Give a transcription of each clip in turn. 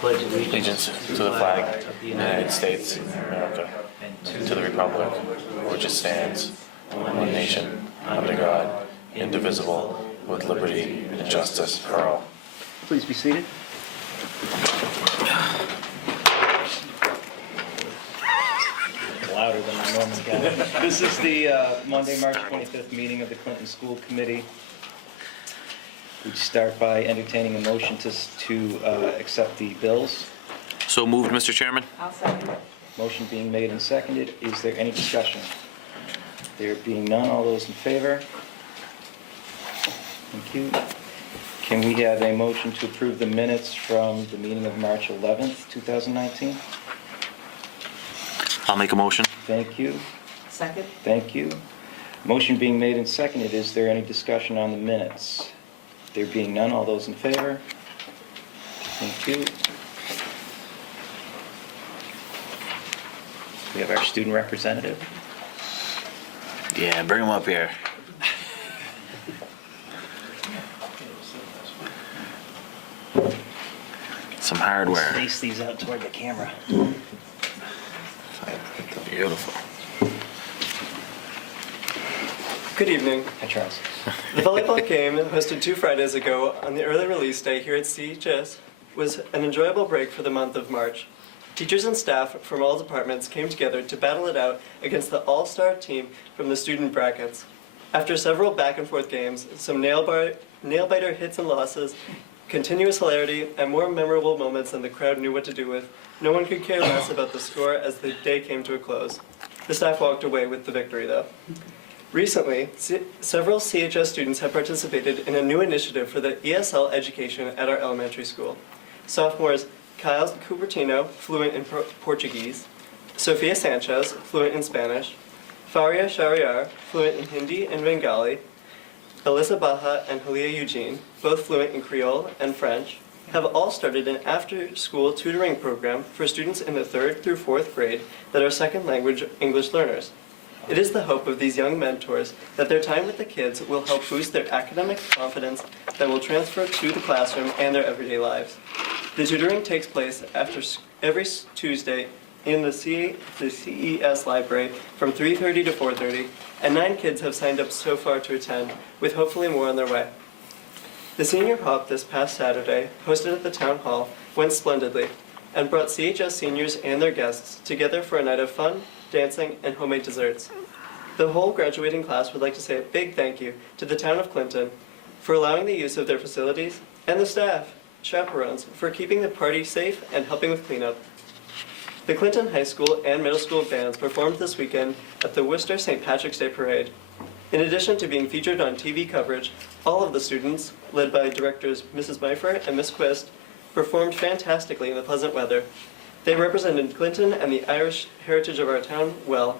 pledge allegiance to the flag of the United States of America, and to the republic which it stands, one nation, under God, indivisible, with liberty and justice for all. Please be seated. Louder than I normally get. This is the Monday, March 25th meeting of the Clinton School Committee. We start by entertaining a motion to accept the bills. So moved, Mr. Chairman. I'll second. Motion being made and seconded. Is there any discussion? There being none, all those in favor? Thank you. Can we have a motion to approve the minutes from the meeting of March 11th, 2019? I'll make a motion. Thank you. Second? Thank you. Motion being made and seconded. Is there any discussion on the minutes? There being none, all those in favor? Thank you. We have our student representative. Yeah, bring him up here. Some hardware. Face these out toward the camera. Beautiful. Good evening. Hi, Charles. The volleyball game hosted 2 Fridays ago on the early release day here at CHS was an enjoyable break for the month of March. Teachers and staff from all departments came together to battle it out against the all-star team from the student brackets. After several back-and-forth games, some nail-biter hits and losses, continuous hilarity, and more memorable moments than the crowd knew what to do with, no one could care less about the score as the day came to a close. The staff walked away with the victory, though. Recently, several CHS students have participated in a new initiative for the ESL education at our elementary school. Sophomores Kyle Cupertino, fluent in Portuguese, Sofia Sanchez, fluent in Spanish, Faria Shariar, fluent in Hindi and Bengali, Alyssa Baha and Halia Eugene, both fluent in Creole and French, have all started an after-school tutoring program for students in the 3rd through 4th grade that are second language English learners. It is the hope of these young mentors that their time with the kids will help boost their academic confidence that will transfer to the classroom and their everyday lives. The tutoring takes place every Tuesday in the CES library from 3:30 to 4:30, and 9 kids have signed up so far to attend, with hopefully more on their way. The senior hop this past Saturday, hosted at the town hall, went splendidly and brought CHS seniors and their guests together for a night of fun, dancing, and homemade desserts. The whole graduating class would like to say a big thank you to the town of Clinton for allowing the use of their facilities, and the staff, chaperones, for keeping the party safe and helping with cleanup. The Clinton High School and Middle School bands performed this weekend at the Worcester St. Patrick's Day Parade. In addition to being featured on TV coverage, all of the students, led by directors Mrs. Meifer and Miss Quist, performed fantastically in the pleasant weather. They represented Clinton and the Irish heritage of our town well.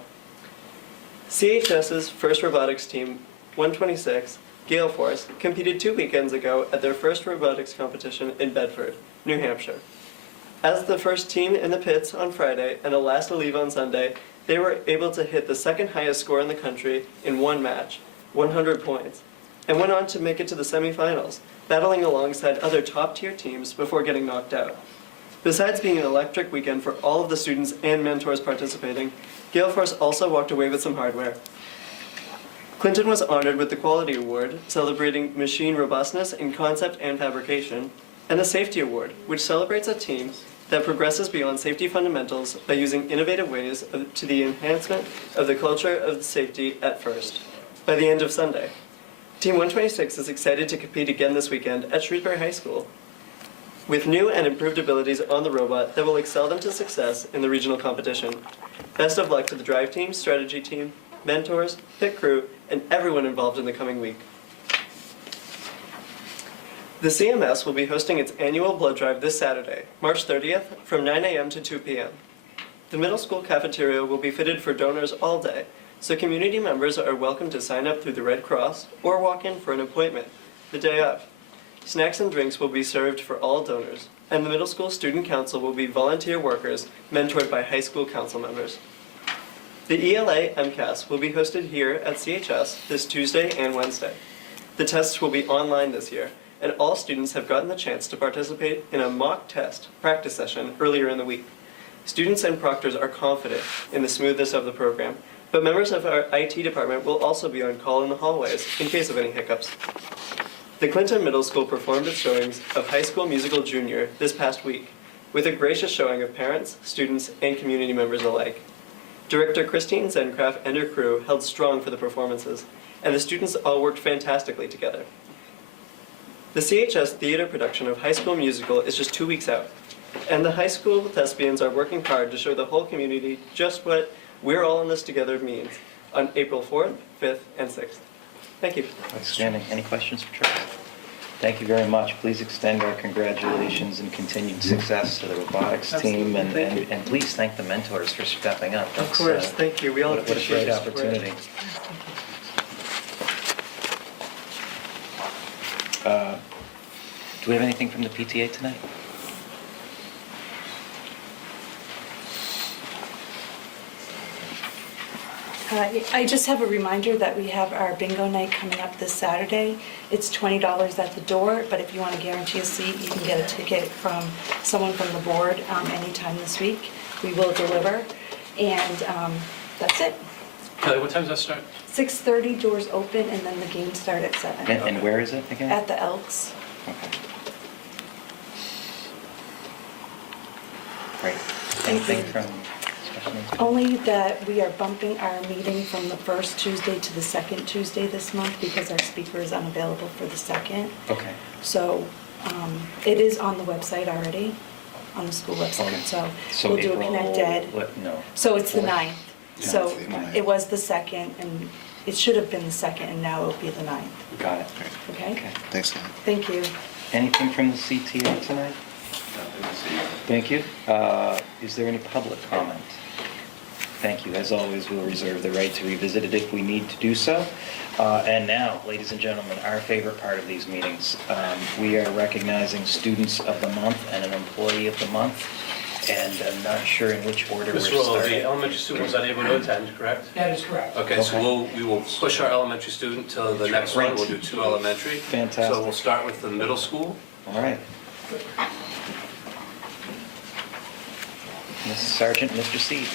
CHS's first robotics team, 126, Gale Force, competed 2 weekends ago at their first robotics competition in Bedford, New Hampshire. As the first team in the pits on Friday and the last to leave on Sunday, they were able to hit the second highest score in the country in one match, 100 points, and went on to make it to the semifinals, battling alongside other top-tier teams before getting knocked out. Besides being an electric weekend for all of the students and mentors participating, Gale Force also walked away with some hardware. Clinton was honored with the Quality Award, celebrating machine robustness in concept and fabrication, and the Safety Award, which celebrates a team that progresses beyond safety fundamentals by using innovative ways to the enhancement of the culture of safety at first, by the end of Sunday. Team 126 is excited to compete again this weekend at Shrewsbury High School, with new and improved abilities on the robot that will excel them to success in the regional competition. Best of luck to the drive team, strategy team, mentors, pit crew, and everyone involved in the coming week. The CMS will be hosting its annual blood drive this Saturday, March 30th, from 9 a.m. to 2 p.m. The middle school cafeteria will be fitted for donors all day, so community members are welcome to sign up through the Red Cross or walk in for an appointment the day of. Snacks and drinks will be served for all donors, and the middle school student council will be volunteer workers mentored by high school council members. The ELA MCAS will be hosted here at CHS this Tuesday and Wednesday. The tests will be online this year, and all students have gotten the chance to participate in a mock test practice session earlier in the week. Students and proctors are confident in the smoothness of the program, but members of our IT department will also be on call in the hallways in case of any hiccups. The Clinton Middle School performed its showings of High School Musical Junior this past week, with a gracious showing of parents, students, and community members alike. Director Christine Zencraft and her crew held strong for the performances, and the students all worked fantastically together. The CHS theater production of High School Musical is just 2 weeks out, and the high school thespians are working hard to show the whole community just what "we're all in this together" means on April 4th, 5th, and 6th. Thank you. Outstanding. Any questions for Charles? Thank you very much. Please extend our congratulations and continued success to the robotics team, and, Absolutely. Thank you. and please thank the mentors for stepping up. Of That's, course, thank you. We all what a appreciate great your support. opportunity. Do we have anything from the PTA tonight? I just have a reminder that we have our bingo night coming up this Saturday. It's $20 at the door, but if you want to guarantee a seat, you can get a ticket from someone from the board anytime this week. We will deliver, and that's it. Kelly, what time does that start? 6:30, doors open, and then the games start at 7. And where is it again? At the Elks. Okay. Great. Thank Anything you. from special needs? Only that we are bumping our meeting from the first Tuesday to the second Tuesday this month because our speaker is unavailable for the second. Okay. So it is on the website already, on the school website, Okay. so we'll do a April- Connect Ed. What, no. So it's the Fourth? 9th. So Ninth, the ninth. it was the second, and it should have been the second, and now it'll be the 9th, Got it. okay? Okay. Thanks, Ken. Thank you. Anything from the CTA tonight? Thank you. Is there any public comment? Thank you. As always, we'll reserve the right to revisit it if we need to do so. And now, ladies and gentlemen, our favorite part of these meetings. We are recognizing Students of the Month and an Employee of the Month, and I'm not sure in which order we're Mr. Rowell, starting. the elementary student was unable to attend, correct? That is correct. Okay, so we will push our elementary student till the next one. Great. We'll do 2 elementary. Fantastic. So we'll start with the middle school. All right. Mrs. Sergeant, Mr. Seed.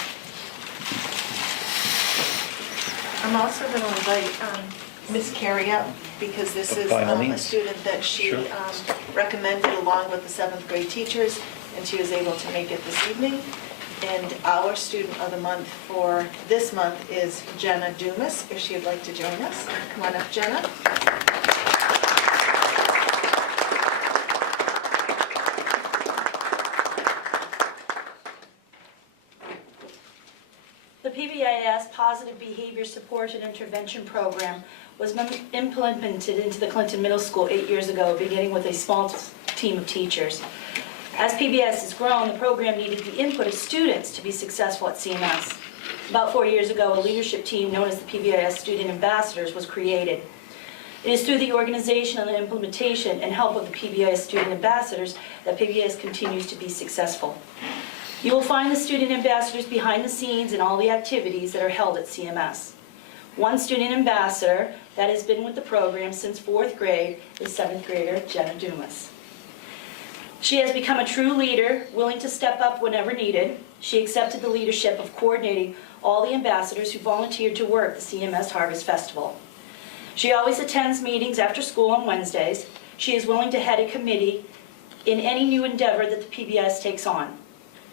I'm also going to invite Ms. Carey up, because this is By all a means. student that she Sure. recommended along with the 7th grade teachers, and she was able to make it this evening. And our student of the month for this month is Jenna Dumas, if she would like to join us. Come on up, Jenna. The PBIS Positive Behavior Support and Intervention Program was implemented into the Clinton Middle School 8 years ago, beginning with a small team of teachers. As PBIS has grown, the program needed the input of students to be successful at CMS. About 4 years ago, a leadership team known as the PBIS Student Ambassadors was created. It is through the organization and the implementation and help of the PBIS Student Ambassadors that PBIS continues to be successful. You will find the student ambassadors behind the scenes in all the activities that are held at CMS. One student ambassador that has been with the program since 4th grade is 7th grader Jenna Dumas. She has become a true leader, willing to step up whenever needed. She accepted the leadership of coordinating all the ambassadors who volunteered to work the CMS Harvest Festival. She always attends meetings after school on Wednesdays. She is willing to head a committee in any new endeavor that the PBIS takes on.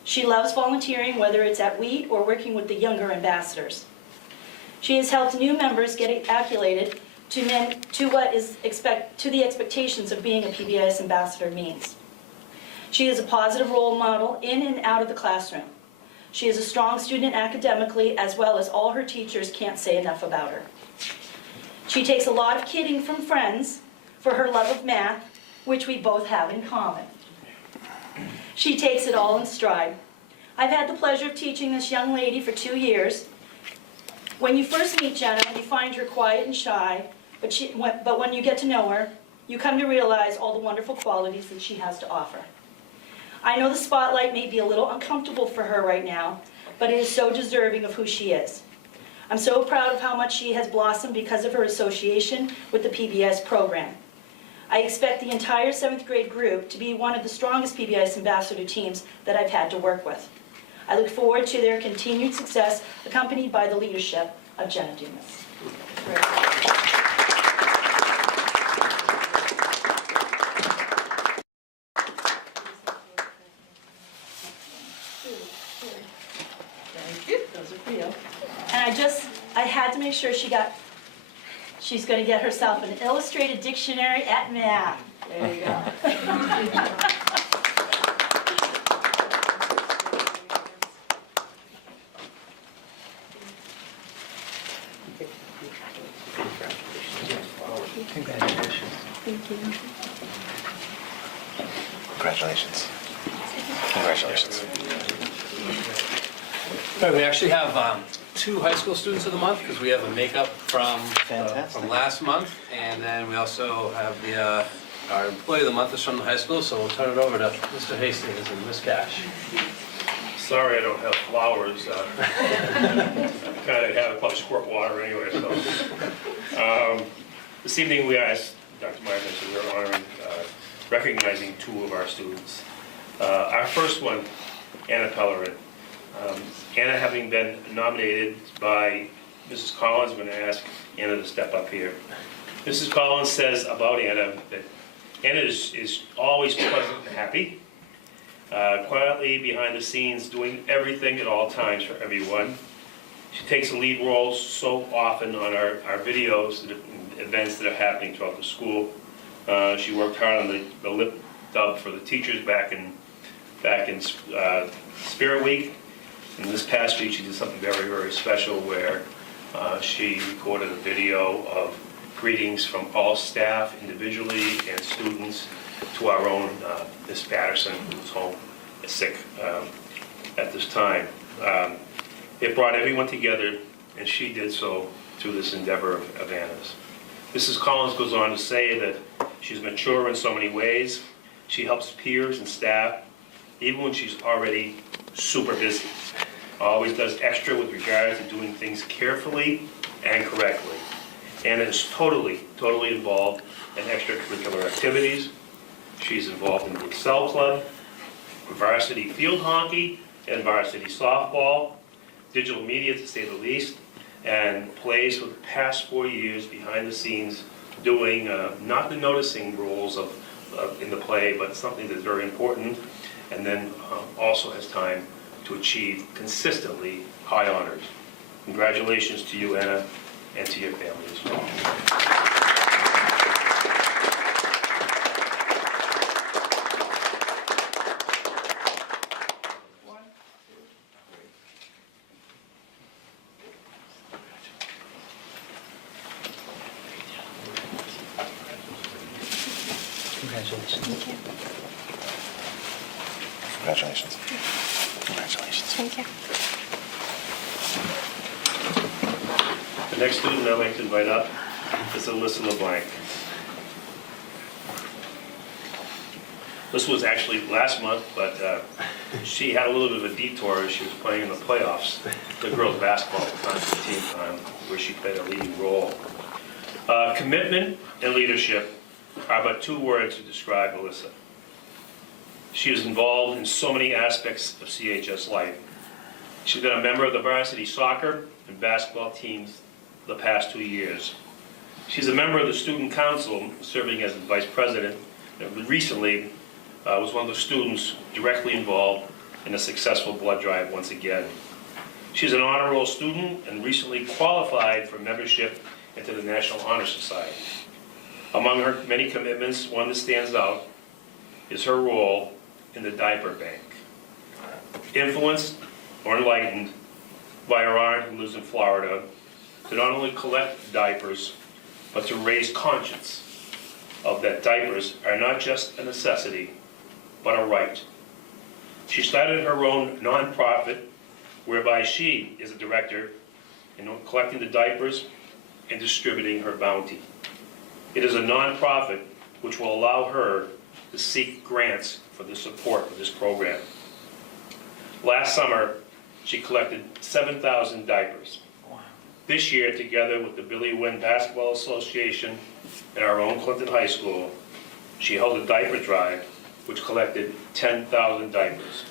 She loves volunteering, whether it's at WHEAT or working with the younger ambassadors. She has helped new members get acclimated to the expectations of being a PBIS ambassador means. She is a positive role model in and out of the classroom. She is a strong student academically, as well as all her teachers can't say enough about her. She takes a lot of kidding from friends for her love of math, which we both have in common. She takes it all in stride. I've had the pleasure of teaching this young lady for 2 years. When you first meet Jenna, you find her quiet and shy, but when you get to know her, you come to realize all the wonderful qualities that she has to offer. I know the spotlight may be a little uncomfortable for her right now, but it is so deserving of who she is. I'm so proud of how much she has blossomed because of her association with the PBIS program. I expect the entire 7th grade group to be one of the strongest PBIS ambassador teams that I've had to work with. I look forward to their continued success, accompanied by the leadership of Jenna Dumas. Thank you, those are for you. And I had to make sure she's going to get herself an illustrated dictionary at math. There you go. Congratulations. Congratulations. Congratulations. All right, we actually have 2 high school students of the month because we have a makeup from Fantastic. last month, and then we also have our employee of the month is from the high school, so we'll turn it over to Mr. Hastings and Ms. Cash. Sorry I don't have flowers. Kind of have probably squirt water anyway, so. This evening, we are, as Dr. Meyer mentioned, we're honoring, recognizing 2 of our students. Our first one, Anna Pellerin. Anna, having been nominated by Mrs. Collins, I'm going to ask Anna to step up here. Mrs. Collins says about Anna that Anna is always pleasant and happy, quietly behind the scenes, doing everything at all times for everyone. She takes a lead role so often on our videos, the events that are happening throughout the school. She worked hard on the lip dub for the teachers back in Spirit Week. And this past week, she did something very, very special where she recorded a video of greetings from all staff individually and students to our own Miss Patterson, who's home sick at this time. It brought everyone together, and she did so through this endeavor of Anna's. Mrs. Collins goes on to say that she's mature in so many ways. She helps peers and staff, even when she's already super busy. Always does extra with regard to doing things carefully and correctly. Anna is totally involved in extracurricular activities. She's involved in the Excel Club, varsity field hockey, and varsity softball, digital media to say the least, and plays for the past 4 years behind the scenes doing not the noticing roles in the play, but something that's very important, and then also has time to achieve consistently high honors. Congratulations to you, Anna, and to your family as well. Congratulations. Congratulations. Congratulations. Thank you. The next student I'd like to invite up is Alyssa LeBlanc. This was actually last month, but she had a little bit of a detour as she was playing in the playoffs, the girls' basketball team, where she played a leading role. Commitment and leadership are but 2 words to describe Alyssa. She is involved in so many aspects of CHS life. She's been a member of the varsity soccer and basketball teams the past 2 years. She's a member of the student council, serving as the vice president, and recently was one of the students directly involved in a successful blood drive once again. She's an honor roll student and recently qualified for membership into the National Honor Society. Among her many commitments, one that stands out is her role in the diaper bank. Influenced or enlightened by her aunt who lives in Florida to not only collect diapers, but to raise conscience of that diapers are not just a necessity, but a right. She started her own nonprofit whereby she is a director in collecting the diapers and distributing her bounty. It is a nonprofit which will allow her to seek grants for the support of this program. Last summer, she collected 7,000 diapers. This year, together with the Billy Wynn Basketball Association and our own Clinton High School, She held a diaper drive which collected 10,000 diapers,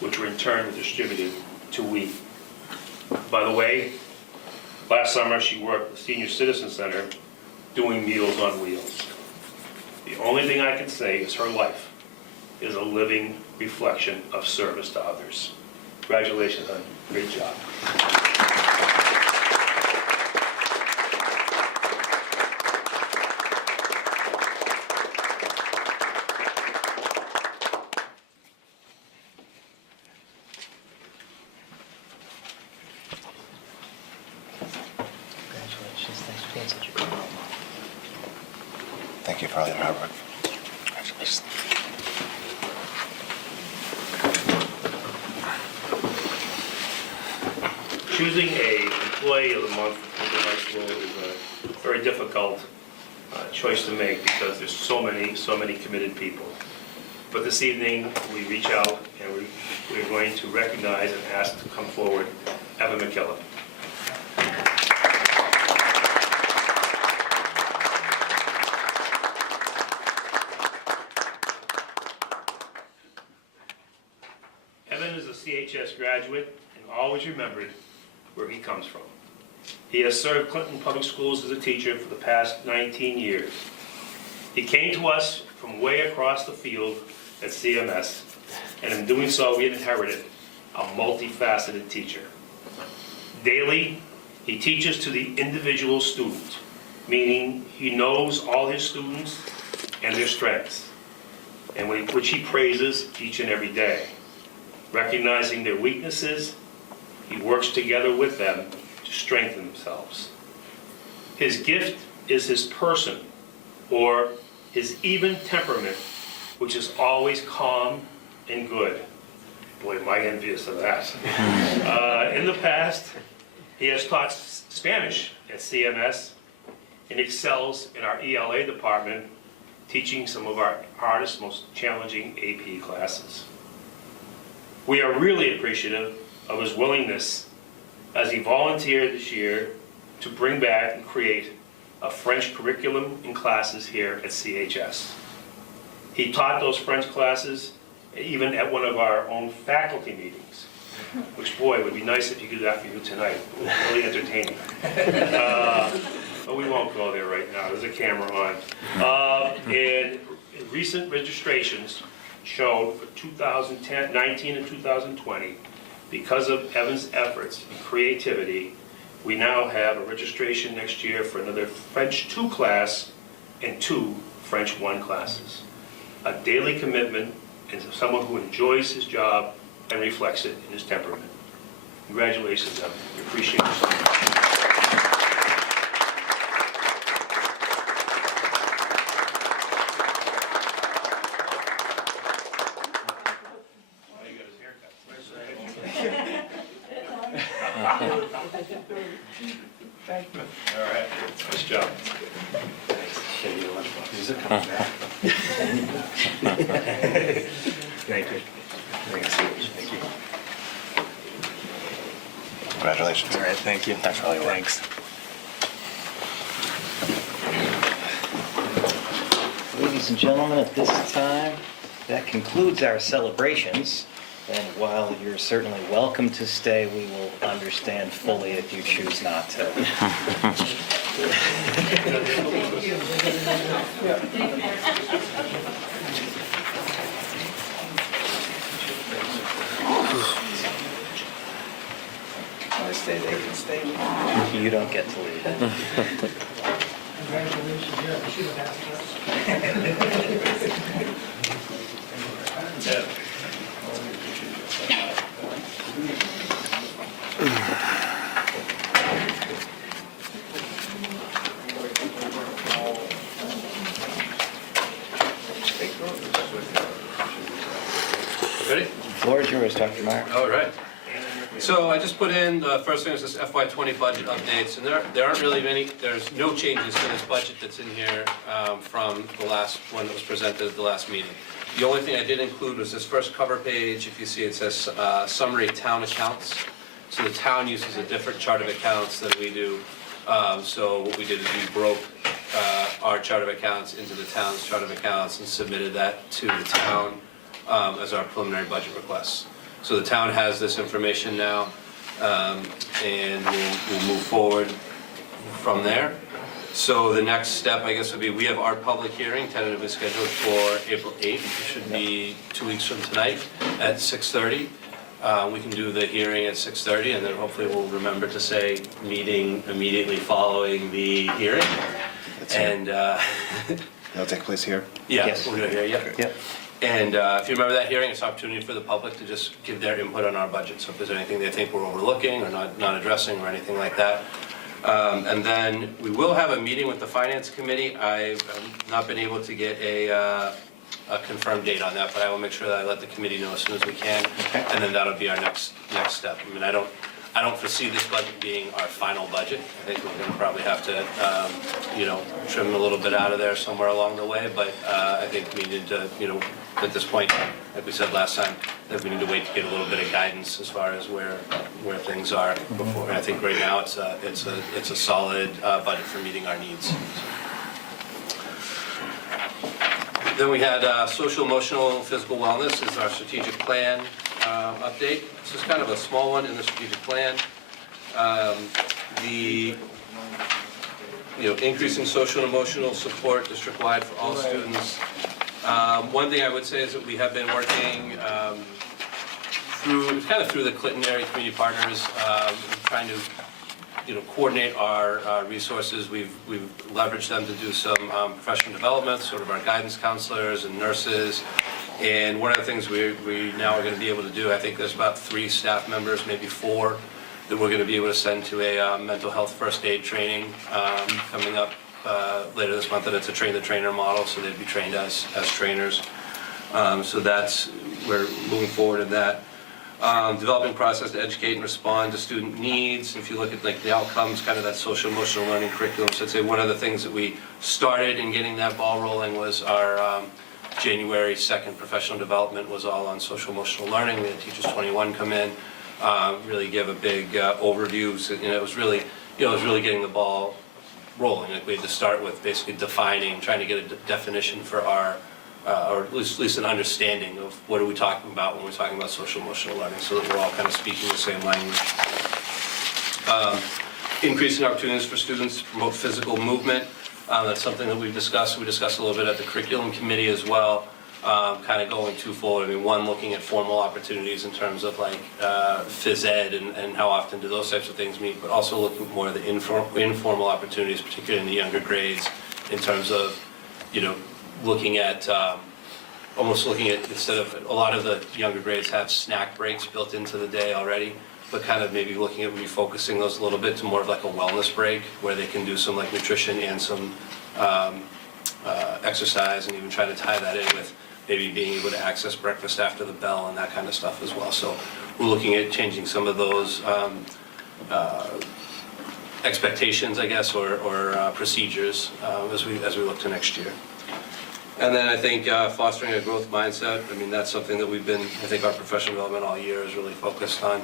which were in turn distributed to WE. By the way, last summer she worked at the Senior Citizen Center doing Meals on Wheels. The only thing I can say is her life is a living reflection of service to others. Congratulations, hon. Great job. Congratulations. Thanks for being such a good role model. Thank you for all your hard work. Congratulations. Choosing a employee of the month at the high school is a very difficult choice to make because there's so many committed people. But this evening, we reach out and we're going to recognize and ask to come forward Evan McKillop. Evan is a CHS graduate and always remembered where he comes from. He has served Clinton Public Schools as a teacher for the past 19 years. He came to us from way across the field at CMS, and in doing so, we inherited a multifaceted teacher. Daily, he teaches to the individual student, meaning he knows all his students and their strengths, and which he praises each and every day. Recognizing their weaknesses, he works together with them to strengthen themselves. His gift is his person, or his even temperament, which is always calm and good. Boy, am I envious of that. In the past, he has taught Spanish at CMS and excels in our ELA department, teaching some of our hardest, most challenging AP classes. We are really appreciative of his willingness as he volunteered this year to bring back and create a French curriculum and classes here at CHS. He taught those French classes even at one of our own faculty meetings, which, boy, would be nice if you could do that for you tonight. It was really entertaining. But we won't go there right now. There's a camera on. And recent registrations showed for 2019 and 2020, because of Evan's efforts and creativity, we now have a registration next year for another French 2 class and 2 French 1 classes. A daily commitment and someone who enjoys his job and reflects it in his temperament. Congratulations, Evan. We appreciate you so much. All right, nice job. Thank you. Thank you. Congratulations. All right, thank you. Thanks for all your work. Thanks. Ladies and gentlemen, at this time, that concludes our celebrations. And while you're certainly welcome to stay, we will understand fully if you choose not to. You don't get to leave. Ready? The floor is yours, Dr. Meyer. All right. So I just put in, the first thing is this FY20 budget updates, and there aren't really many, there's no changes to this budget that's in here from the last one that was presented at the last meeting. The only thing I did include was this first cover page. If you see, it says summary town accounts. So the town uses a different chart of accounts than we do. So what we did is we broke our chart of accounts into the town's chart of accounts and submitted that to the town as our preliminary budget request. So the town has this information now, and we'll move forward from there. So the next step, I guess, would be, we have our public hearing tentatively scheduled for April 8th. It should be 2 weeks from tonight at 6:30. We can do the hearing at 6:30, and then hopefully we'll remember to say meeting immediately following the hearing. That's it. And, That'll take place here? yeah, Yes. we're gonna hear, yeah. Yep. And if you remember that hearing, it's an opportunity for the public to just give their input on our budget. So if there's anything they think we're overlooking or not addressing or anything like that. And then we will have a meeting with the Finance Committee. I've not been able to get a confirmed date on that, but I will make sure that I let the committee know as soon as we can. Okay. And then that'll be our next step. I mean, I don't foresee this budget being our final budget. I think we're gonna probably have to, trim a little bit out of there somewhere along the way, but I think we need to, at this point, like we said last time, that we need to wait to get a little bit of guidance as far as where things are before. And I think right now, it's a solid budget for meeting our needs. Then we had social, emotional, physical wellness is our strategic plan update. This is kind of a small one in the strategic plan. Increasing social and emotional support district-wide for all students. One thing I would say is that we have been working through the Clinton Area Community Partners, trying to coordinate our resources. We've leveraged them to do some professional development, sort of our guidance counselors and nurses. And one of the things we now are going to be able to do, I think there's about 3 staff members, maybe 4, that we're going to be able to send to a mental health first aid training coming up later this month. And it's a train-the-trainer model, so they'd be trained as trainers. So we're moving forward in that. Developing process to educate and respond to student needs. If you look at the outcomes, kind of that social emotional learning curriculum. So I'd say one of the things that we started in getting that ball rolling was our January 2nd professional development was all on social emotional learning. We had Teachers 21 come in, really give a big overview. So, it was really getting the ball rolling. Like we had to start with basically defining, trying to get a definition for our or at least an understanding of what are we talking about when we're talking about social emotional learning, so that we're all kind of speaking the same language. Increasing opportunities for students to promote physical movement. That's something that we've discussed. We discussed a little bit at the curriculum committee as well, kind of going twofold. I mean, one, looking at formal opportunities in terms of phys ed and how often do those types of things meet, but also looking more at the informal opportunities, particularly in the younger grades, in terms of, looking at, instead of, a lot of the younger grades have snack breaks built into the day already, but kind of maybe looking at refocusing those a little bit to more of like a wellness break, where they can do some nutrition and some exercise, and even try to tie that in with maybe being able to access breakfast after the bell and that kind of stuff as well. So we're looking at changing some of those expectations, I guess, or procedures as we look to next year. And then I think fostering a growth mindset. I mean, that's something that we've been, I think our professional development all year is really focused on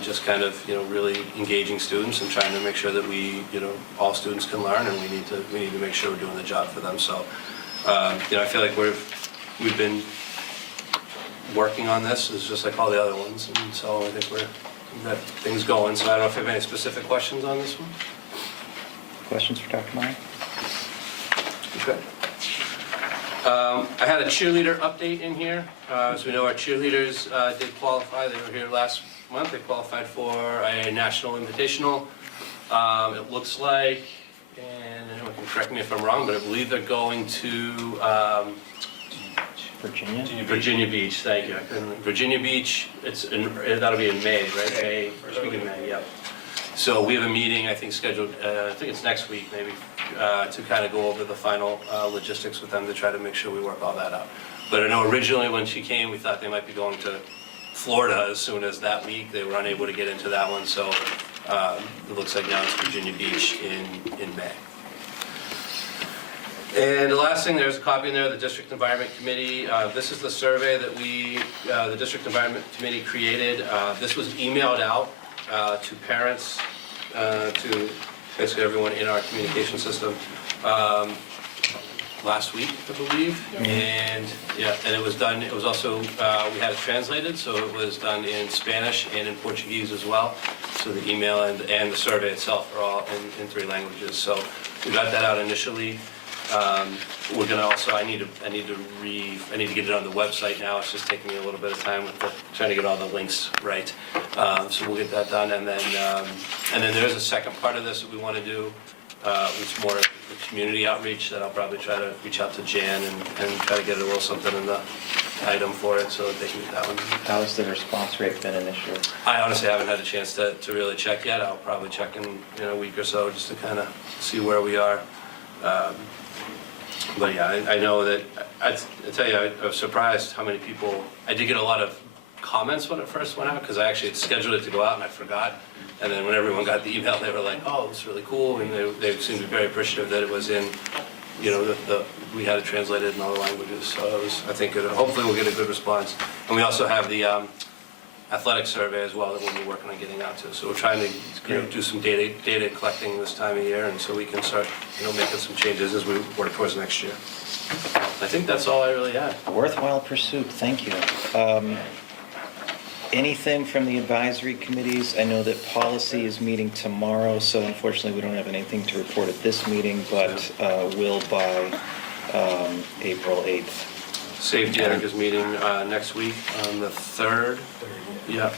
just kind of, really engaging students and trying to make sure that we, all students can learn, and we need to make sure we're doing the job for them. So, I feel like we've been working on this, it's just like all the other ones, and so I think we've got things going. So I don't know if you have any specific questions on this one. Questions for Dr. Meyer? Okay. I had a cheerleader update in here. As we know, our cheerleaders did qualify. They were here last month. They qualified for a national invitational. It looks like, and anyone can correct me if I'm wrong, but I believe they're going to Virginia Beach. Thank you. Virginia Beach. That'll be in May, right? May. First week in May. Yep. So we have a meeting, I think, scheduled. I think it's next week, maybe, to kind of go over the final logistics with them to try to make sure we work all that out. But I know originally when she came, we thought they might be going to Florida as soon as that week. They were unable to get into that one, so it looks like now it's Virginia Beach in May. And the last thing, there's a copy in there of the District Environment Committee. This is the survey that the District Environment Committee created. This was emailed out to parents, to basically everyone in our communication system. last week, I believe. And, yeah, and it was done, it was also, we had it translated, so it was done in Spanish and in Portuguese as well. So the email and the survey itself are all in 3 languages. So we got that out initially. We're gonna also, I need to get it on the website now. It's just taking me a little bit of time with trying to get all the links right. So we'll get that done, and then there's a second part of this that we want to do, which is more of the community outreach that I'll probably try to reach out to Jan and try to get a little something in the item for it so that they can get that one. How's the response rate been initially? I honestly haven't had a chance to really check yet. I'll probably check in a week or so just to kind of see where we are. But yeah, I know that, I tell you, I was surprised how many people, I did get a lot of comments when it first went out, because I actually had scheduled it to go out and I forgot. And then when everyone got the email, they were like, oh, it's really cool, and they seemed to be very appreciative that it was in, we had it translated in all the languages, so I think hopefully we'll get a good response. And we also have the athletic survey as well that we'll be working on getting out to. So we're trying to do some data collecting this time of year, and so we can start making some changes as we work towards next year. I think that's all I really had. Worthwhile pursuit, thank you. Anything from the advisory committees? I know that policy is meeting tomorrow, so unfortunately we don't have anything to report at this meeting, but will by April 8th. Safety, I think, is meeting next week on the 3rd. Yeah.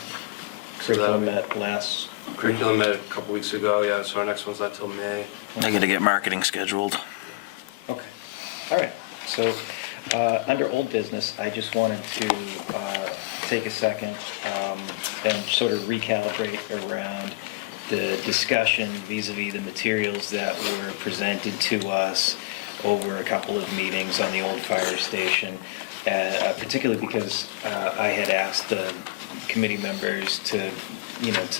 Curriculum met last. Curriculum met a couple weeks ago, yeah, so our next one's not till May. I gotta get marketing scheduled. Okay, all right. So, under old business, I just wanted to take a second and sort of recalibrate around the discussion vis-a-vis the materials that were presented to us over a couple of meetings on the old fire station, particularly because I had asked the committee members to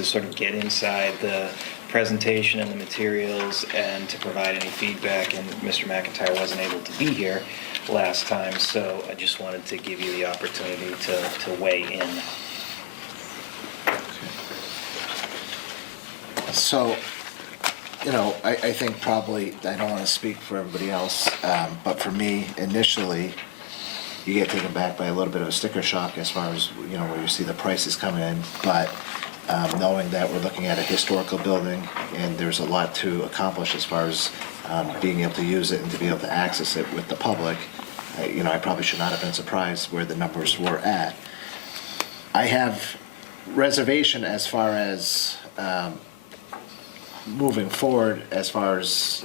sort of get inside the presentation and the materials and to provide any feedback, and Mr. McIntyre wasn't able to be here last time, so I just wanted to give you the opportunity to weigh in. So, I think probably, I don't want to speak for everybody else, but for me, initially, you get taken back by a little bit of a sticker shock as far as, where you see the prices coming in, but knowing that we're looking at a historical building and there's a lot to accomplish as far as being able to use it and to be able to access it with the public, I probably should not have been surprised where the numbers were at. I have reservation as far as moving forward, as far as,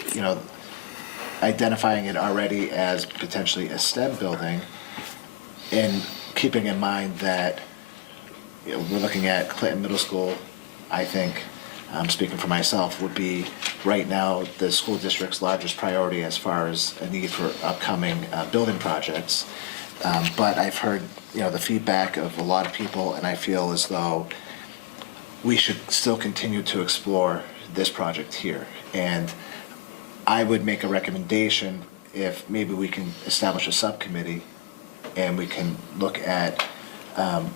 identifying it already as potentially a STEM building, and keeping in mind that we're looking at Clinton Middle School. I think, speaking for myself, would be right now the school district's largest priority as far as a need for upcoming building projects. But I've heard, the feedback of a lot of people, and I feel as though we should still continue to explore this project here. And I would make a recommendation if maybe we can establish a subcommittee and we can look at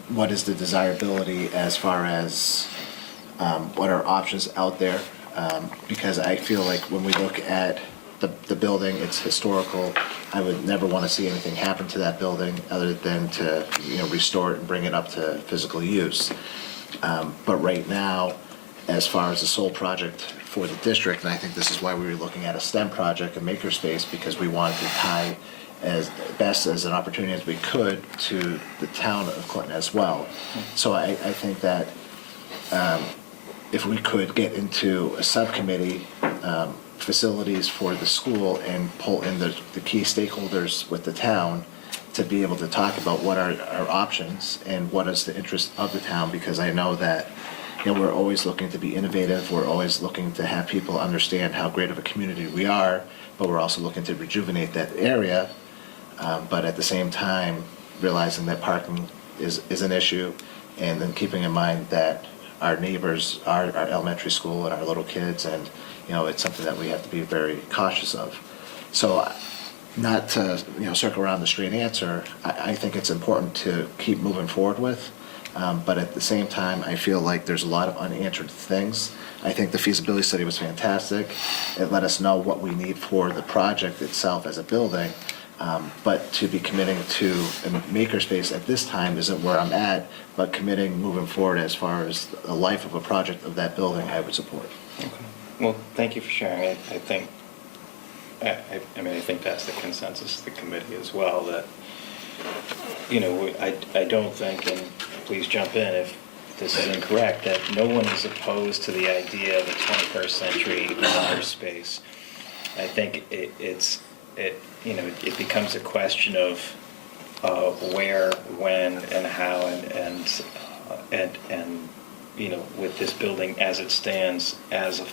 what is the desirability as far as what are options out there, because I feel like when we look at the building, it's historical. I would never want to see anything happen to that building other than to restore it and bring it up to physical use. But right now, as far as the sole project for the district, and I think this is why we were looking at a STEM project, a makerspace, because we wanted to tie as best as an opportunity as we could to the town of Clinton as well. So I think that if we could get into a subcommittee, facilities for the school, and pull in the key stakeholders with the town to be able to talk about what are our options and what is the interest of the town, because I know that we're always looking to be innovative, we're always looking to have people understand how great of a community we are, but we're also looking to rejuvenate that area, but at the same time realizing that parking is an issue, and then keeping in mind that our neighbors are our elementary school and our little kids, and it's something that we have to be very cautious of. So not to circle around the straight answer, I think it's important to keep moving forward with, But at the same time, I feel like there's a lot of unanswered things. I think the feasibility study was fantastic. It let us know what we need for the project itself as a building. But to be committing to a makerspace at this time isn't where I'm at, but committing moving forward as far as the life of a project of that building, I would support. Well, thank you for sharing. I think, I mean, I think that's the consensus of the committee as well, that, you know, I don't think, and please jump in if this is incorrect, that no one is opposed to the idea of a 21st century makerspace. I think it it becomes a question of where, when, and how, and you know, with this building as it stands as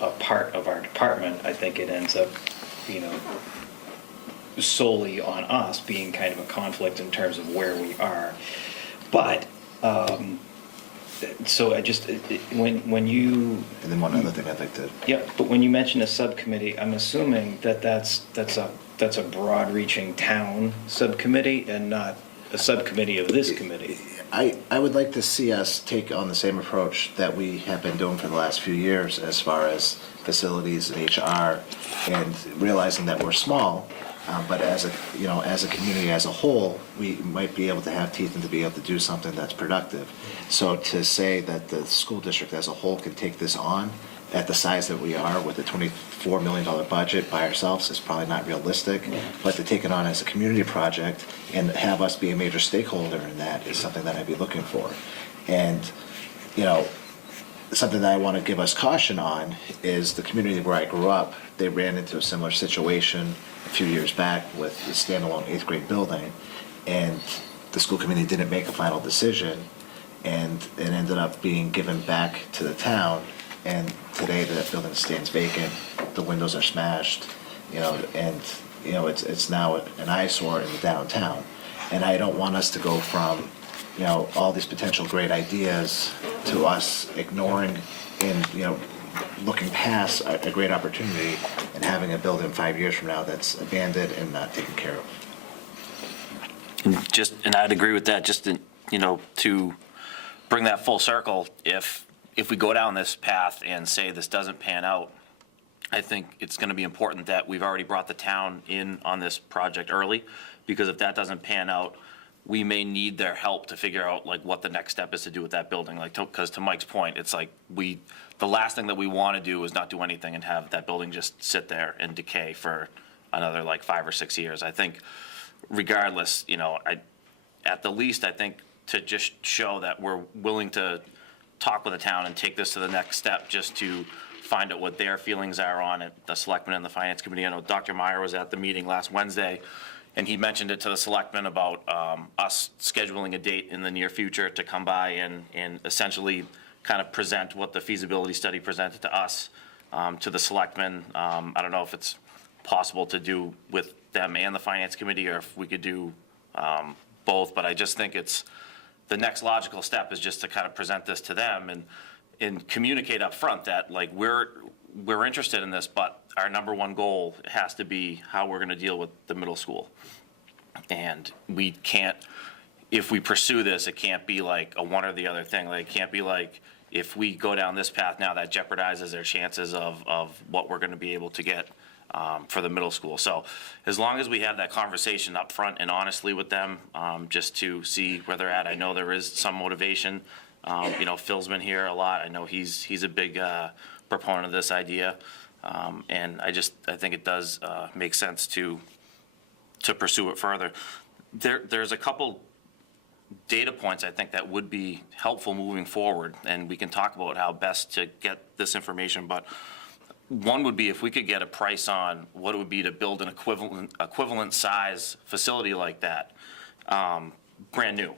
a part of our department, I think it ends up, you know, solely on us being kind of a conflict in terms of where we are. But so I just when you And then one other thing I'd like to, yeah, but when you mention a subcommittee, I'm assuming that that's a broad-reaching town subcommittee and not a subcommittee of this committee. I would like to see us take on the same approach that we have been doing for the last few years as far as facilities and HR, and realizing that we're small, but as a community as a whole, we might be able to have teeth and to be able to do something that's productive. So to say that the school district as a whole can take this on at the size that we are with a $24 million budget by ourselves is probably not realistic, but to take it on as a community project and have us be a major stakeholder in that is something that I'd be looking for. And, you know, something that I want to give us caution on is the community where I grew up, they ran into a similar situation a few years back with the standalone 8th grade building, and the school committee didn't make a final decision, and it ended up being given back to the town. And today that building stands vacant, the windows are smashed, you know, and, you know, it's now an eyesore in the downtown. And I don't want us to go from, you know, all these potential great ideas to us ignoring and, you know, looking past a great opportunity and having a building 5 years from now that's abandoned and not taken care of. And I'd agree with that, just, you know, to bring that full circle, if we go down this path and say this doesn't pan out, I think it's going to be important that we've already brought the town in on this project early, because if that doesn't pan out, we may need their help to figure out like what the next step is to do with that building. Like, because to Mike's point, it's like the last thing that we want to do is not do anything and have that building just sit there and decay for another like 5 or 6 years. I think regardless, you know, at the least, I think to just show that we're willing to talk with the town and take this to the next step, just to find out what their feelings are on it, the selectmen and the finance committee. I know Dr. Meyer was at the meeting last Wednesday, and he mentioned it to the selectmen about us scheduling a date in the near future to come by and essentially kind of present what the feasibility study presented to us, to the selectmen. I don't know if it's possible to do with them and the finance committee, or if we could do both, but I just think it's the next logical step is just to kind of present this to them and communicate up front that like we're interested in this, but our number one goal has to be how we're going to deal with the middle school. And we can't, if we pursue this, it can't be like a one or the other thing. Like, it can't be like if we go down this path now, that jeopardizes their chances of what we're going to be able to get for the middle school. So as long as we have that conversation up front and honestly with them, just to see where they're at. I know there is some motivation. You know, Phil's been here a lot. I know he's a big proponent of this idea. And I think it does make sense to pursue it further. There's a couple data points I think that would be helpful moving forward, and we can talk about how best to get this information, but one would be if we could get a price on what it would be to build an equivalent size facility like that, brand new,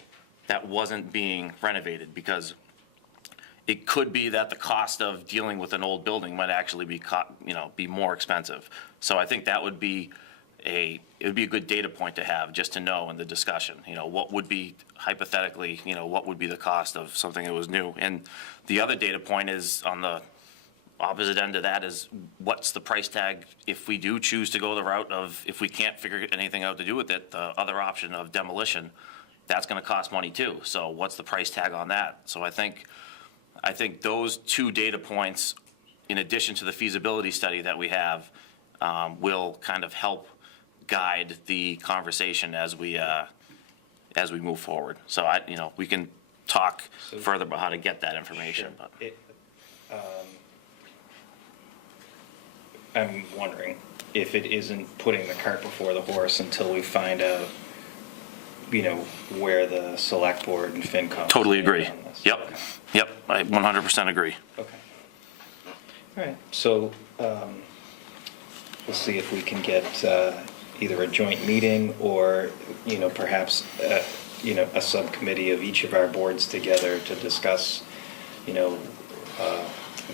that wasn't being renovated, because it could be that the cost of dealing with an old building might actually be more expensive. So I think that would be it would be a good data point to have, just to know in the discussion, you know, what would be hypothetically, you know, what would be the cost of something that was new. And the other data point is on the opposite end of that is what's the price tag if we do choose to go the route of, if we can't figure anything out to do with it, the other option of demolition. that's gonna cost money too. So what's the price tag on that? So I think those two data points, in addition to the feasibility study that we have, will kind of help guide the conversation as we move forward. So we can talk further about how to get that information, but. I'm wondering if it isn't putting the cart before the horse until we find out, where the select board and FinCom. Totally agree. stand on this. Yep, Okay. yep, I 100% agree. Okay. All right, so we'll see if we can get either a joint meeting or, perhaps, a subcommittee of each of our boards together to discuss,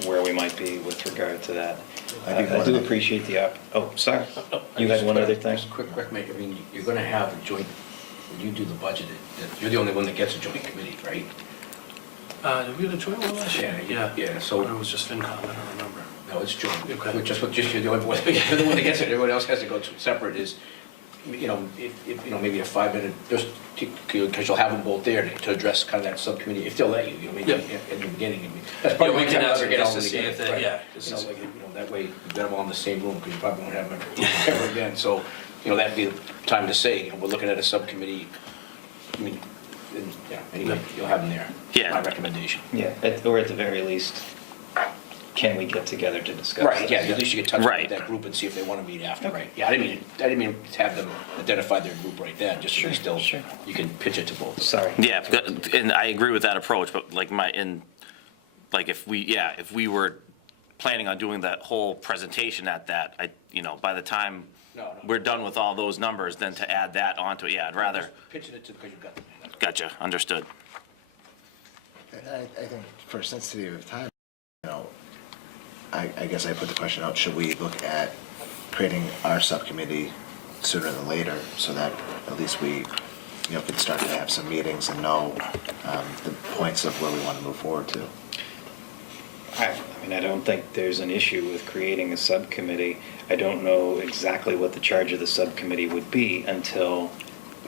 where we might be with regard to that. I do appreciate the, sorry. You had one other thing? Just quick, Mike, I mean, you're gonna have a joint, when you do the budget, you're the only one that gets a joint committee, right? Did we have a joint one last year? Yeah, so- Or it was just FinCom, I don't remember. No, it's joint. Okay. Just you're the only one, you're the one that gets it, everyone else has to go to separate is, if maybe a 5-minute, just, because you'll have them both there to address kind of that subcommittee, if they'll let you, maybe Yeah. in the beginning. I mean, that's probably Yeah, we one can time ask to them get just all to of see them if together, they- right? yeah. That way you've got them all in the same room, because you probably won't have them ever again. So, that'd be the time to say, we're looking at a subcommittee, I mean, anyway, you'll have them there. Yeah. My recommendation. Yeah, or at the very least, can we get together to discuss Right, this? yeah, at least you get touch Right. with that group and see if they want to meet after, right? Yeah, I didn't mean to have them identify their group right then, just so you still, Sure. you can pitch it to both. Sorry. Yeah, and I agree with that approach, but if we were planning on doing that whole presentation at that, by the time No. we're done with all those numbers, then to add that onto it, yeah, I'd rather, Pitching it to, because you've got them. gotcha, understood. I think for sensitivity of time, I guess I put the question out, should we look at creating our subcommittee sooner than later, so that at least we, can start to have some meetings and know the points of where we want to move forward to? I don't think there's an issue with creating a subcommittee. I don't know exactly what the charge of the subcommittee would be until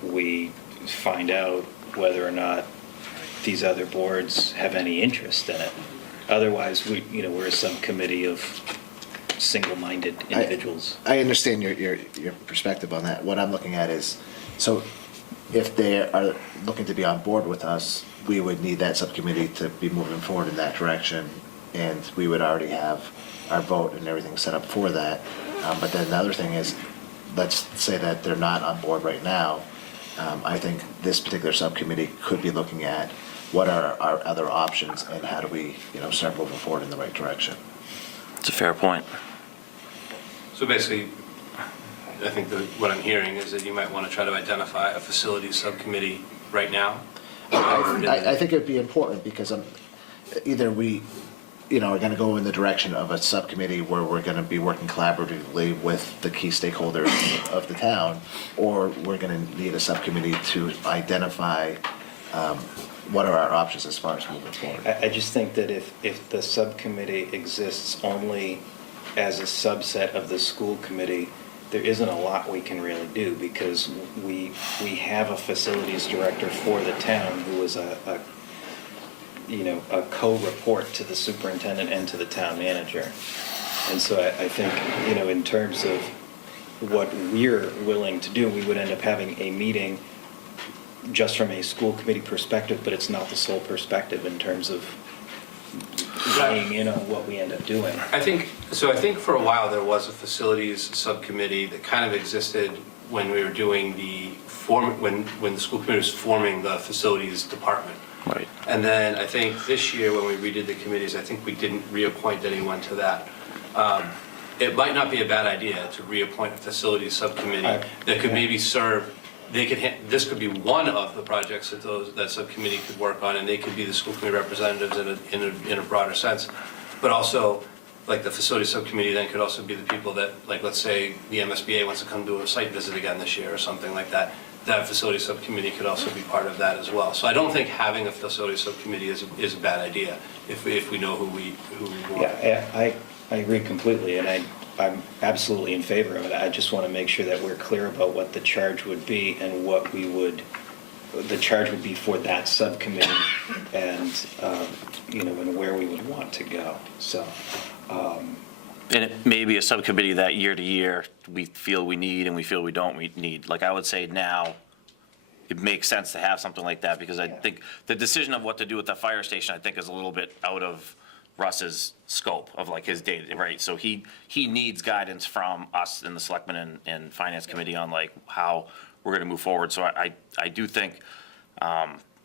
we find out whether or not these other boards have any interest in it. Otherwise, we're a subcommittee of single-minded individuals. I understand your perspective on that. What I'm looking at is, so if they are looking to be on board with us, we would need that subcommittee to be moving forward in that direction, and we would already have our vote and everything set up for that. But then the other thing is, let's say that they're not on board right now. I think this particular subcommittee could be looking at what are our other options and how do we, start moving forward in the right direction. It's a fair point. So basically, I think what I'm hearing is that you might want to try to identify a facilities subcommittee right now. I think it'd be important because either we, are going to go in the direction of a subcommittee where we're going to be working collaboratively with the key stakeholders of the town, or we're going to need a subcommittee to identify what are our options as far as moving forward. I just think that if the subcommittee exists only as a subset of the school committee, there isn't a lot we can really do, because we have a facilities director for the town who is a co-report to the superintendent and to the town manager. And so I think, in terms of what we're willing to do, we would end up having a meeting just from a school committee perspective, but it's not the sole perspective in terms of weighing in on what we end up doing. I think for a while there was a facilities subcommittee that kind of existed when we were doing when the school committee was forming the facilities department. Right. And then I think this year when we redid the committees, I think we didn't reappoint anyone to that. It might not be a bad idea to reappoint a facilities subcommittee that could maybe serve. This could be one of the projects that subcommittee could work on, and they could be the school committee representatives in a broader sense. But also, like the facility subcommittee then could also be the people that, like, let's say the MSBA wants to come do a site visit again this year or something like that. That facility subcommittee could also be part of that as well. So I don't think having a facility subcommittee is a bad idea if we know who we want. Yeah, I agree completely, and I'm absolutely in favor of it. I just want to make sure that we're clear about what the charge would be and what we would the charge would be for that subcommittee and, and where we would want to go, so. And it may be a subcommittee that year to year, we feel we need and we feel we don't need. Like I would say now, it makes sense to have something like that, because I think the decision of what to do with the fire station, I think, is a little bit out of Russ's scope of like his data, right? So he needs guidance from us in the Selectmen and Finance Committee on like how we're gonna move forward. So I do think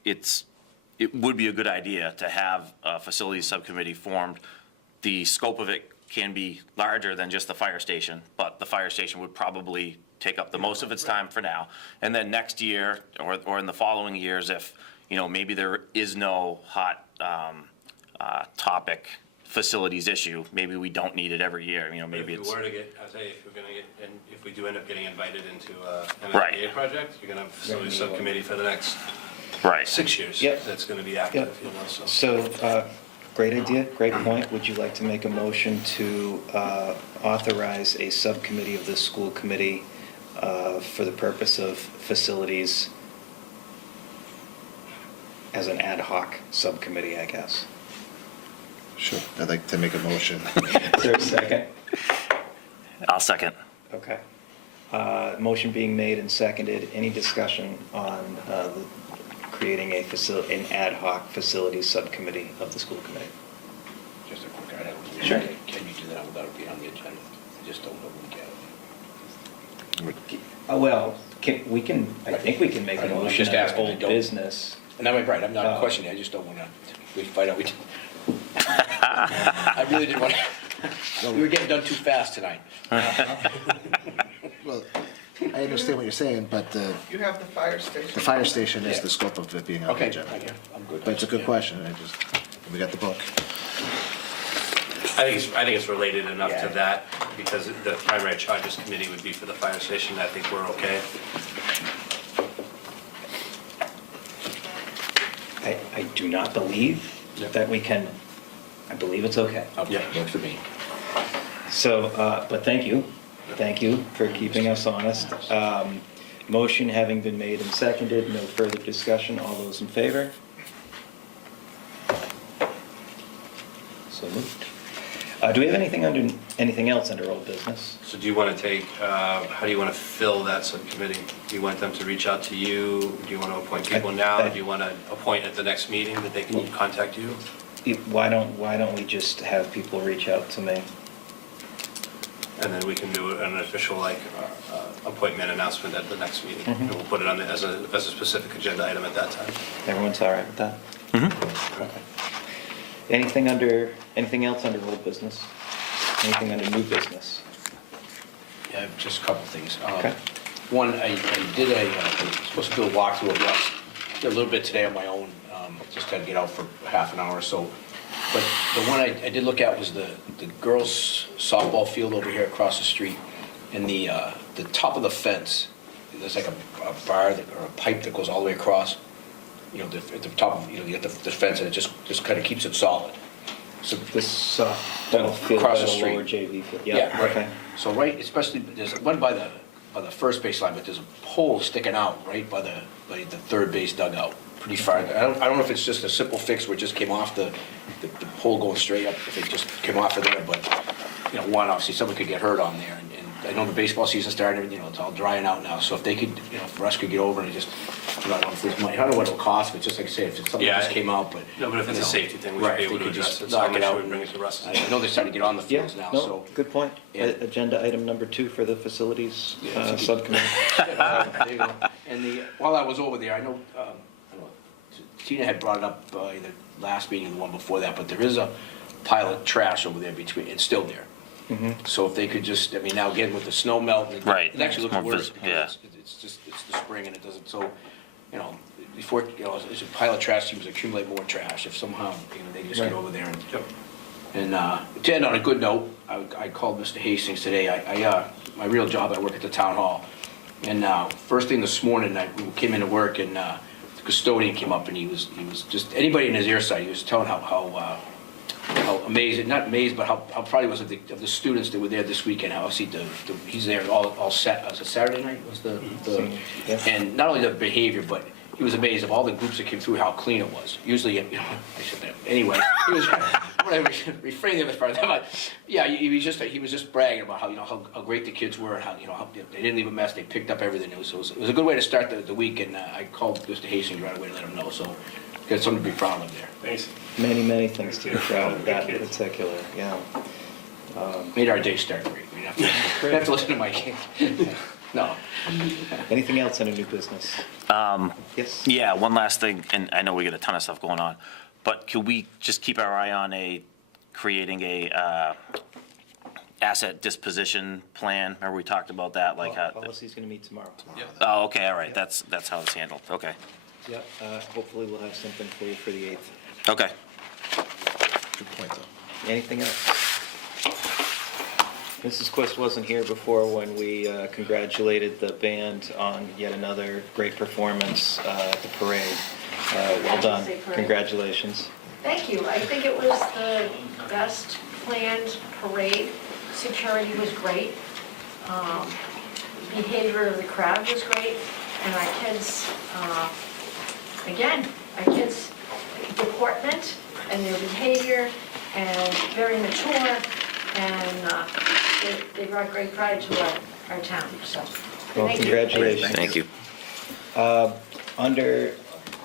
it would be a good idea to have a facilities subcommittee formed. The scope of it can be larger than just the fire station, but the fire station would probably take up the most of its time for now. And then next year, or in the following years, if, maybe there is no hot topic facilities issue, maybe we don't need it every year, maybe it's. If we were to get, I'll tell you, if we're gonna get, and if we do end up getting invited into an Right. MFA project, you're gonna have a facilities subcommittee for the next Right. 6 years. Yep. That's gonna be active, so. So, great idea, great point. Would you like to make a motion to authorize a subcommittee of the school committee for the purpose of facilities as an ad hoc subcommittee, I guess? Sure. I'd like to make a motion. Is there a second? I'll second. Okay. Motion being made and seconded. Any discussion on creating an ad hoc facilities subcommittee of the school committee? Just a quick item. Sure. Can you do that without it being on the agenda? I just don't know when we get it. Well, I think we can make I a know, I'm motion just under asking, I old don't- business. And I'm right, I'm not questioning, I just don't want to, we find out, I really didn't want to, we were getting done too fast tonight. Well, I understand what you're saying, but You have the fire station. the fire station is Yeah. the scope of it being on the Okay, agenda. I'm good. But it's a good question, we got the book. I think it's related enough Yeah. to that, because the primary charges committee would be for the fire station. I think we're okay. I do not believe that we can, I believe it's okay. Okay, works for me. So, but thank you for keeping us honest. Motion having been made and seconded, no further discussion, all those in favor? So moved. Do we have anything else under old business? So do you want to take, how do you want to fill that subcommittee? Do you want them to reach out to you? Do you want to appoint people now? Do you want to appoint at the next meeting that they can contact you? Why don't we just have people reach out to me? And then we can do an official, appointment announcement at the next meeting. Mhm. And we'll put it on as a specific agenda item at that time. Everyone's all right with that? Okay. Anything else under old business? Anything under new business? Yeah, just a couple things. Okay. One, I did supposed to do a walkthrough of Russ, did a little bit today on my own, just had to get out for half an hour or so. But the one I did look at was the girls softball field over here across the street. And the top of the fence, there's like a bar or a pipe that goes all the way across. At the top of, you get the fence and it just kind of keeps it solid. So This softball field Across the at a street. lower JV field? Yeah, right. Okay. So right, especially, there's one by the first base line, but there's a pole sticking out right by the third base dugout, pretty far. I don't know if it's just a simple fix where it just came off the pole going straight up, if it just came off of there, but, one, obviously, someone could get hurt on there. And I know the baseball season started, it's all drying out now, so if they could, if Russ could get over and just, I don't know if there's money, I don't know what it'll cost, but just like I say, if it's something that just came out, but. No, but if it's a safety thing, we should Right, be if able they to could address just it. So I'll knock make it sure out. we bring it to Russ. I know they're starting to get on the Yeah, fields now, no, so. good point. Yeah. Agenda item number 2 for the facilities Yeah, it's a good- subcommittee. There you go. And while I was over there, I know Tina had brought it up either last meeting or the one before that, but there is a pile of trash over there it's still there. Mhm. So if they could just, now again with the snow melt, Right. it actually It's looks more worse. yeah. It's the spring and it doesn't, so, before, it's a pile of trash seems to accumulate more trash if somehow, they just get Right. over there and to end on a good note, I called Mr. Hastings today. My real job, I work at the town hall. And first thing this morning, we came into work and the custodian came up and he was just, anybody in his earsight, he was telling how amazed, not amazed, but how proud he was of the students that were there this weekend. How he's there all set. Was it Saturday night? Was the Yeah. and not only the behavior, but he was amazed of all the groups that came through, how clean it was. Usually, you know, I shouldn't have, anyway, he was, whatever, refraining as far as that, but, yeah, he was just bragging about how, you know, how great the kids were, and how, you know, how they didn't leave a mess, they picked up everything new, so it was a good way to start the week, and I called Mr. Hastings right away to let him know, so, got something to be proud of there. Thanks. Many, many things to be proud of that in particular, yeah. Made our day start great, we didn't have to listen to my kids. No. Anything else under new business? Yes? Yeah, one last thing, and I know we got a ton of stuff going on, but could we just keep our eye on creating a asset disposition plan? Remember we talked about that, like how? Policy's gonna meet tomorrow. Oh, okay, all right, that's how it's handled, okay, Yep, hopefully we'll have something for you for the 8th. okay. Good point, though. Anything else? Mrs. Quist wasn't here before when we congratulated the band on yet another great performance at the parade. Well done, congratulations. Thank you. I think it was the best planned parade. Security was great. Behavior of the crowd was great. And our kids, again, our kids' deportment and their behavior and very mature, and they brought great pride to our town, so. Well, thank you. congratulations. Thank you. Under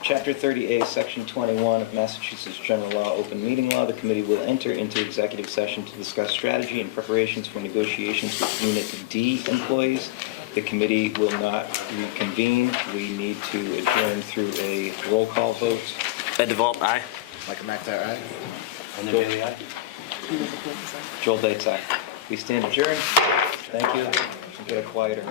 Chapter 30A, Section 21 of Massachusetts General Law, Open Meeting Law, the committee will enter into executive session to discuss strategy and preparations for negotiations with Unit D employees. The committee will not reconvene. We need to adjourn through a roll call vote. Ed DeVault, aye. Michael McIntyre, aye? And then Bailey, aye? Joel Dates, aye. We stand adjourned. Thank you. Get a quieter.